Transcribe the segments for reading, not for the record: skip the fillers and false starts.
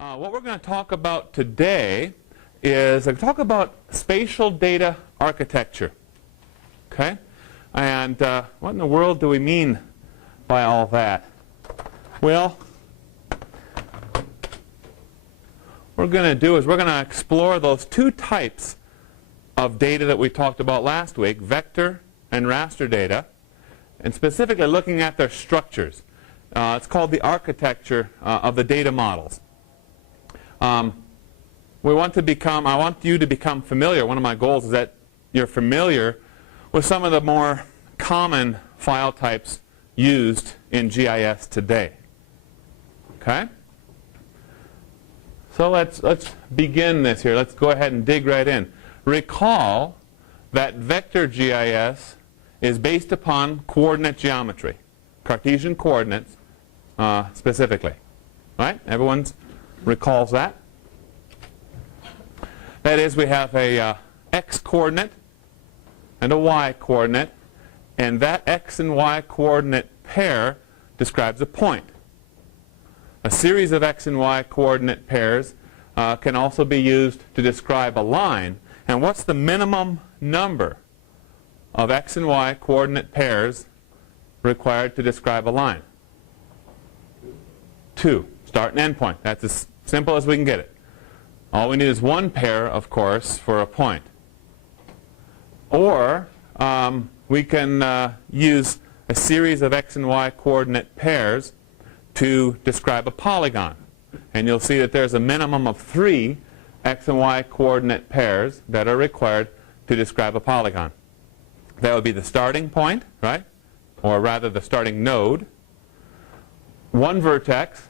What we're going to talk about today is talk about spatial data architecture. Okay? And what in the world do we mean by all that? Well, what we're going to do is we're going to explore those two types of data that we talked about last week, vector and raster data, and specifically looking at their structures. It's called the architecture of the data models. I want you to become familiar. One of my goals is that you're familiar with some of the more common file types used in GIS today. Okay? So let's begin this here. Let's go ahead and dig right in. Recall that vector GIS is based upon coordinate geometry, Cartesian coordinates specifically. Right? Everyone recalls that? That is, we have a x coordinate and a y coordinate, and that x and y coordinate pair describes a point. A series of x and y coordinate pairs can also be used to describe a line. And what's the minimum number of x and y coordinate pairs required to describe a line? 2. Start and end point. That's as simple as we can get it. All we need is one pair, of course, for a point. Or we can use a series of x and y coordinate pairs to describe a polygon. And you'll see that there's a minimum of 3 x and y coordinate pairs that are required to describe a polygon. That would be the starting point, right? Or rather the starting node, one vertex,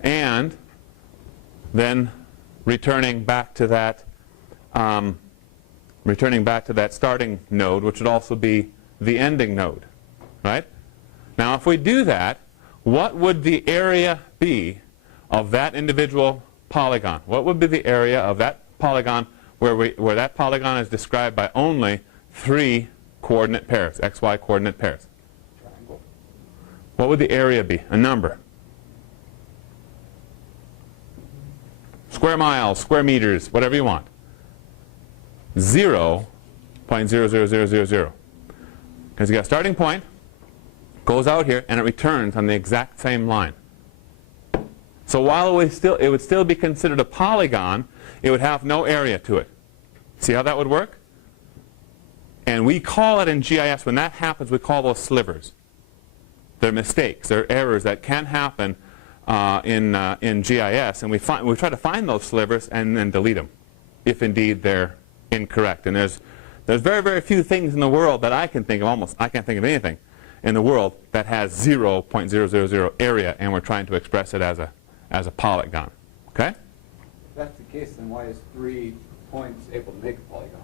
and then returning back to that starting node, which would also be the ending node, right? Now, if we do that, what would the area be of that individual polygon? What would be the area of that polygon where that polygon is described by only 3 coordinate pairs, x, y coordinate pairs? Triangle. What would the area be? A number. Square miles, square meters, whatever you want. 0.00000. Because you got a starting point, goes out here, and it returns on the exact same line. So while it would still be considered a polygon, it would have no area to it. See how that would work? And we call it in GIS, when that happens, we call those slivers. They're mistakes, they're errors that can happen in GIS, and we try to find those slivers and then delete them, if indeed they're incorrect. And there's very, very few things in the world that I can think of, I can't think of anything in the world that has 0.000 area, and we're trying to express it as a polygon. Okay? If that's the case, then why is 3 points able to make a polygon,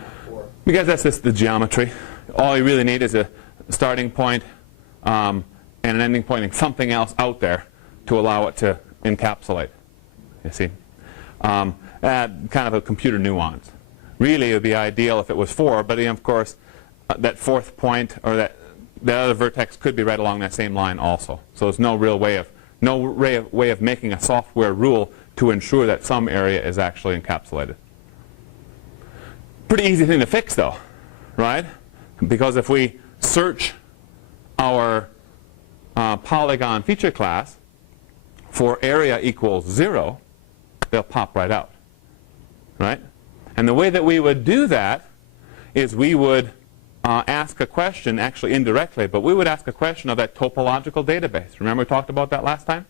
not 4? Because that's just the geometry. All you really need is a starting point and an ending point and something else out there to allow it to encapsulate. You see? Kind of a computer nuance. Really, it would be ideal if it was 4, but of course, that 4th point or that other vertex could be right along that same line also. So there's no real way of making a software rule to ensure that some area is actually encapsulated. Pretty easy thing to fix, though, right? Because if we search our polygon feature class for area equals 0, they'll pop right out, right? And the way that we would do that is we would ask a question, actually indirectly, but we would ask a question of that topological database. Remember we talked about that last time?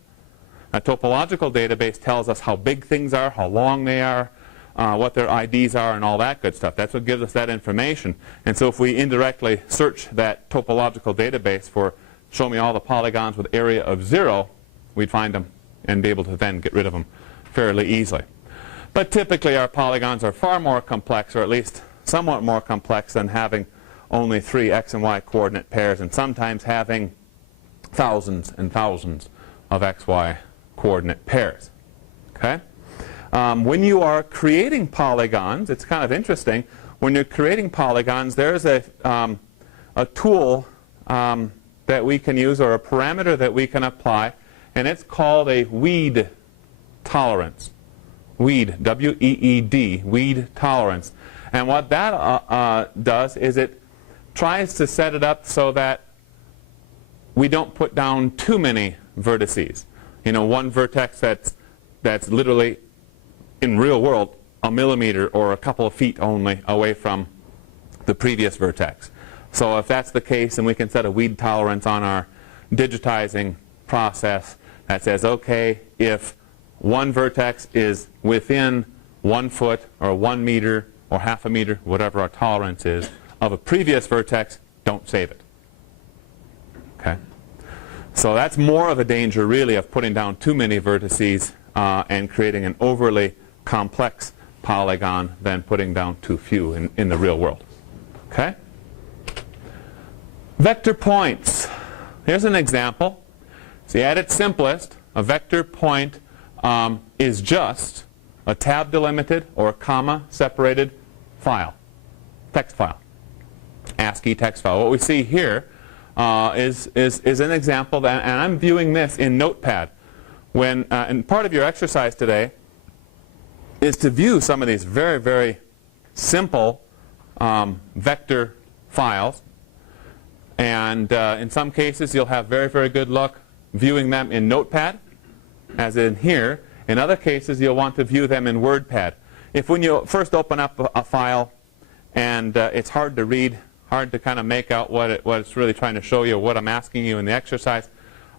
A topological database tells us how big things are, how long they are, what their IDs are, and all that good stuff. That's what gives us that information. And so if we indirectly search that topological database for show me all the polygons with area of 0, we'd find them and be able to then get rid of them fairly easily. But typically our polygons are far more complex, or at least somewhat more complex than having only 3 x and y coordinate pairs, and sometimes having thousands and thousands of x, y coordinate pairs. Okay? When you are creating polygons, it's kind of interesting. When you're creating polygons, there's a tool that we can use, or a parameter that we can apply, and it's called a weed tolerance. Weed, W-E-E-D, weed tolerance. And what that does is it tries to set it up so that we don't put down too many vertices. You know, one vertex that's literally, in real world, a millimeter or a couple of feet only away from the previous vertex. So if that's the case, then we can set a weed tolerance on our digitizing process that says, okay, if one vertex is within 1 foot or 1 meter or half a meter, whatever our tolerance is, of a previous vertex, don't save it. Okay? So that's more of a danger, really, of putting down too many vertices and creating an overly complex polygon than putting down too few in the real world. Okay? Vector points. Here's an example. See, at its simplest, a vector point is just a tab delimited or comma separated file, text file, ASCII text file. What we see here is an example, that, and I'm viewing this in Notepad. And part of your exercise today is to view some of these very, very simple vector files. And in some cases, you'll have very, very good luck viewing them in Notepad, as in here. In other cases, you'll want to view them in WordPad. If when you first open up a file and it's hard to read, hard to kind of make out what it's really trying to show you, what I'm asking you in the exercise,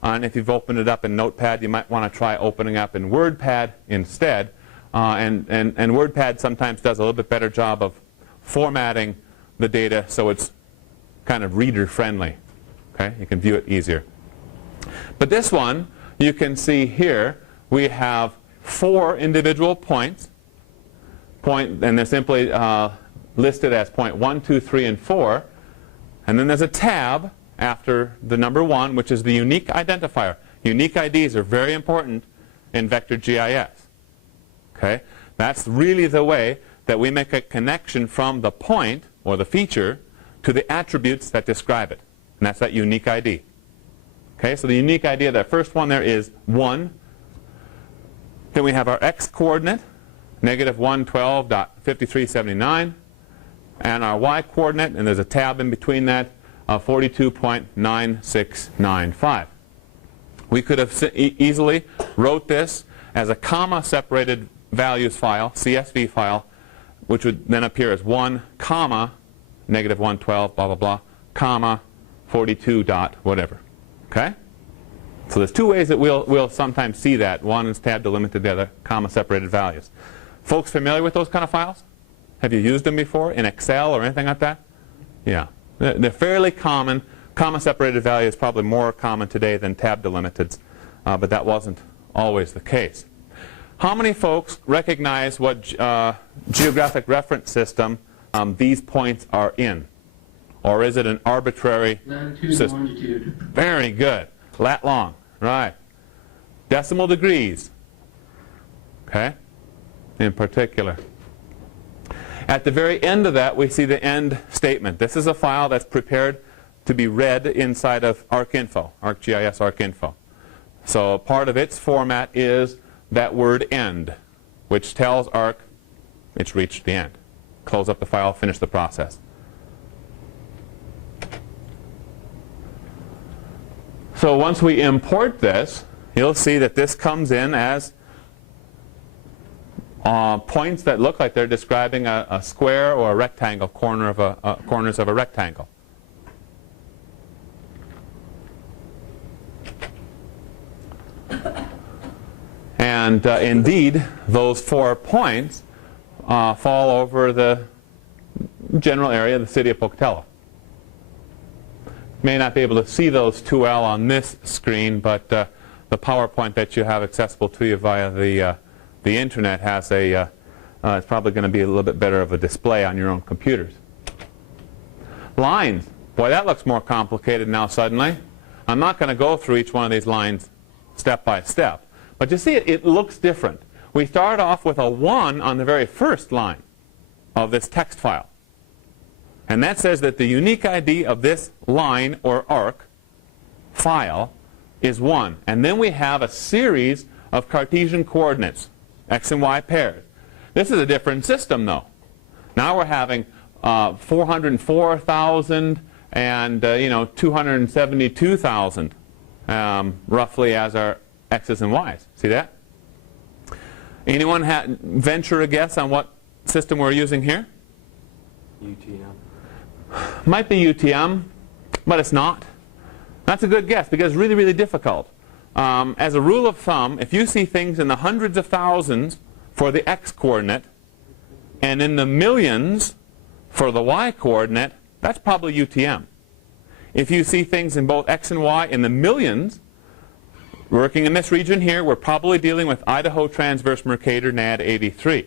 and if you've opened it up in Notepad, you might want to try opening up in WordPad instead. And WordPad sometimes does a little bit better job of formatting the data so it's kind of reader-friendly. Okay? You can view it easier. But this one, you can see here, we have 4 individual points, and they're simply listed as point 1, 2, 3, and 4. And then there's a tab after the number 1, which is the unique identifier. Unique IDs are very important in vector GIS. Okay? That's really the way that we make a connection from the point, or the feature, to the attributes that describe it. And that's that unique ID. Okay, so the unique ID of that first one there is 1. Then we have our x-coordinate, negative 112.5379. And our y-coordinate, and there's a tab in between that, 42.9695. We could have easily wrote this as a comma-separated values file, CSV file, which would then appear as 1, comma, negative 112, blah, blah, blah, comma, 42 dot whatever. Okay? So there's 2 ways that we'll sometimes see that. One is tab delimited, the other comma separated values. Folks familiar with those kind of files? Have you used them before in Excel or anything like that? Yeah. They're fairly common. Comma separated value is probably more common today than tab delimiteds, but that wasn't always the case. How many folks recognize what geographic reference system these points are in? Or is it an arbitrary system? Longitude. Very good. Lat long. Right. Decimal degrees. Okay? In particular. At the very end of that, we see the end statement. This is a file that's prepared to be read inside of ArcInfo, ArcGIS ArcInfo. So part of its format is that word end, which tells Arc it's reached the end. Close up the file, finish the process. So once we import this, you'll see that this comes in as points that look like they're describing a square or a rectangle, corners of a rectangle. And indeed, those 4 points fall over the general area of the city of Pocatello. May not be able to see those too well on this screen, but the PowerPoint that you have accessible to you via the internet has a, it's probably going to be a little bit better of a display on your own computers. Lines. Boy, that looks more complicated now suddenly. I'm not going to go through each one of these lines step by step. But you see, it looks different. We start off with a 1 on the very first line of this text file. And that says that the unique ID of this line or arc file is 1. And then we have a series of Cartesian coordinates, x and y pairs. This is a different system, though. Now we're having 404,000 and 272,000 roughly as our x's and y's. See that? Anyone venture a guess on what system we're using here? UTM. Might be UTM, but it's not. That's a good guess because it's really, really difficult. As a rule of thumb, if you see things in the hundreds of thousands for the x-coordinate and in the millions for the y-coordinate, that's probably UTM. If you see things in both x and y in the millions, working in this region here, we're probably dealing with Idaho transverse Mercator NAD 83.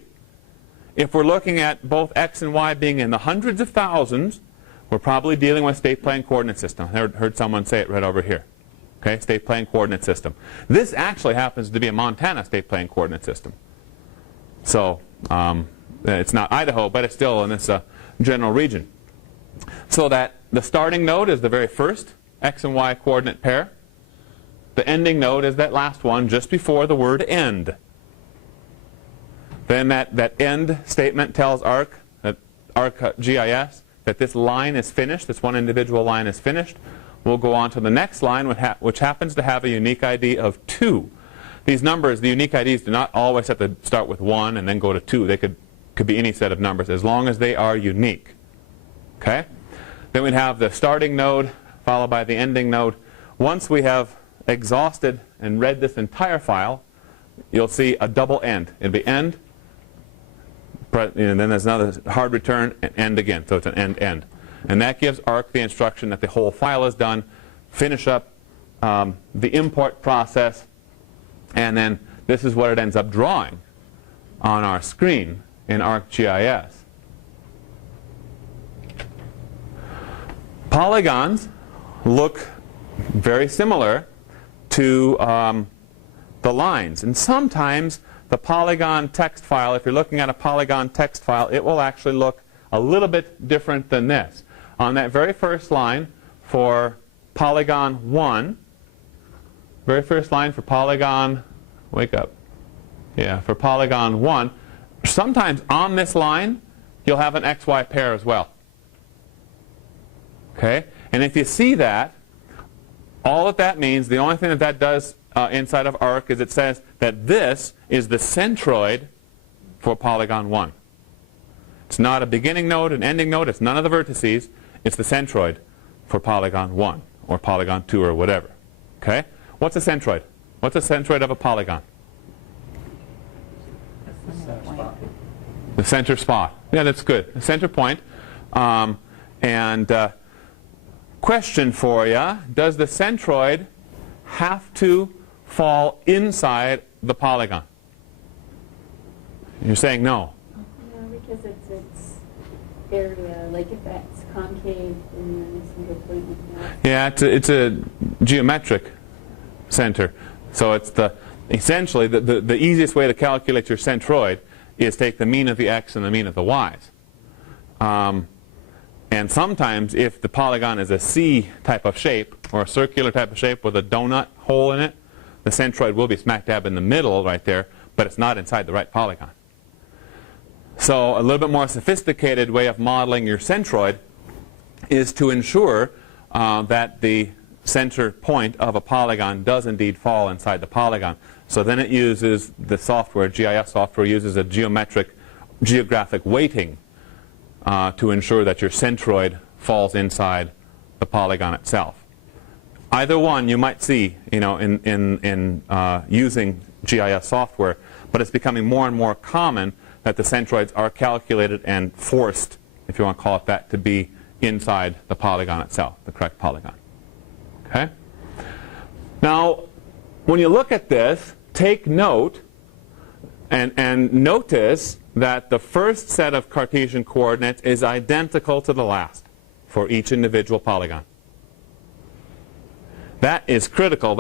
If we're looking at both x and y being in the hundreds of thousands, we're probably dealing with state plane coordinate system. I heard someone say it right over here. Okay, state plane coordinate system. This actually happens to be a Montana state plane coordinate system. So it's not Idaho, but it's still in this general region. So that the starting node is the very first x and y coordinate pair. The ending node is that last one just before the word end. Then that end statement tells ARC GIS that this line is finished, this one individual line is finished. We'll go on to the next line, which happens to have a unique ID of 2. These numbers, the unique IDs, do not always have to start with 1 and then go to 2. They could be any set of numbers as long as they are unique. Okay? Then we'd have the starting node followed by the ending node. Once we have exhausted and read this entire file, you'll see a double end. It'll be end, and then there's another hard return, and end again. So it's an end. And that gives ARC the instruction that the whole file is done, finish up the import process, and then this is what it ends up drawing on our screen in ArcGIS. Polygons look very similar to the lines. And sometimes the polygon text file, if you're looking at a polygon text file, it will actually look a little bit different than this. On that very first line for polygon 1, very first line for polygon, wake up, yeah, for polygon 1, sometimes on this line you'll have an XY pair as well. Okay? And if you see that, all that means, the only thing that does inside of ARC is it says that this is the centroid for polygon 1. It's not a beginning node, an ending node, it's none of the vertices. It's the centroid for polygon 1 or polygon 2 or whatever. Okay? What's a centroid? What's a centroid of a polygon? The center spot. Yeah, that's good. The center point. Question for you. Does the centroid have to fall inside the polygon? You're saying no. No, because it's area, like if that's concave, then the center point is not. Yeah, it's a geometric center. So it's essentially the easiest way to calculate your centroid is take the mean of the x and the mean of the y's. And sometimes if the polygon is a C type of shape or a circular type of shape with a donut hole in it, the centroid will be smack dab in the middle right there, but it's not inside the right polygon. So a little bit more sophisticated way of modeling your centroid is to ensure that the center point of a polygon does indeed fall inside the polygon. So then it uses the software, GIS software uses a geographic weighting to ensure that your centroid falls inside the polygon itself. Either one you might see, in using GIS software, but it's becoming more and more common that the centroids are calculated and forced, if you want to call it that, to be inside the polygon itself, the correct polygon. Okay? Now, when you look at this, take note and notice that the first set of Cartesian coordinates is identical to the last for each individual polygon. That is critical.